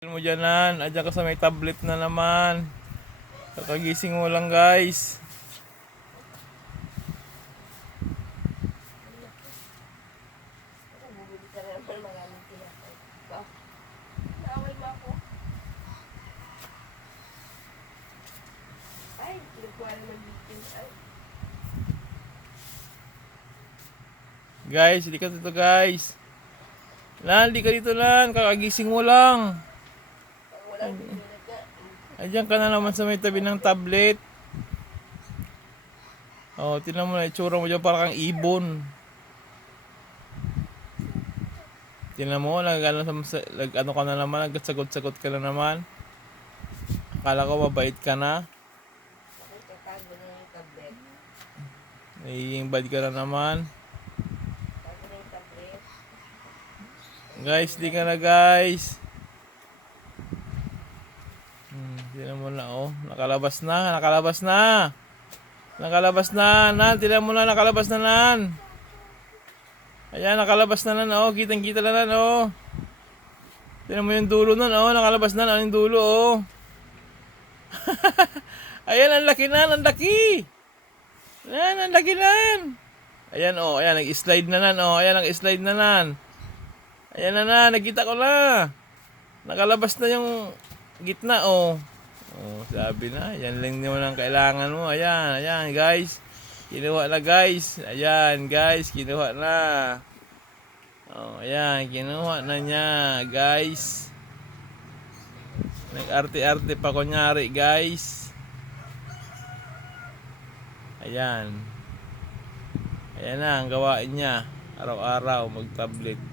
Mo dyanan, adyan ka sa may tablet na naman. Kakagising mo lang guys. Bumili ka na naman maraming tinapay. Ba? Naaway mo ako? Ay, kinukuha naman bitin. Ay, Guys, hindi ka dito guys. Lan, hindi ka dito lan. Kakagising mo lang. pag walang pinunod ka. Adyan ka na naman sa may tabi ng tablet. Oh, tingnan mo na itsura mo dyan parang kang ibon. Tingnan mo, ano ka na naman, nagsagot-sagot ka na naman. Akala ko mabait ka na. Bakit katago na yung tablet? Naiimbad ka na naman. Tago na yung tablet. Guys, di ka na guys. Tingnan mo na oh, nakalabas na. Nakalabas na, Nan. Tingnan mo na, nakalabas na, Nan. Ayan, nakalabas na, Nan. Oh, kitang-kita na, Nan. Oh. Tingnan mo yung dulo, Nan. Oh, nakalabas na, Nan. Yung dulo, oh. Ayan, ang laki, Nan. Ang laki. Nan, ang laki, Nan. Ayan, oh. Ayan, nag-slide na, Nan. Oh, ayan, nag-slide na, Nan. Ayan na, Nan. Nakita ko na. Nakalabas na yung gitna, oh. Oh, sabi na, yan lang naman ang kailangan mo. Ayan, guys. Kinuha na, guys. Ayan, guys, kinuha na. Oh, ayan, kinuha na niya, guys. Nag-arte-arte pa kunyari, guys. Ayan. Ayan na ang gawain niya. Araw-araw mag-tablet.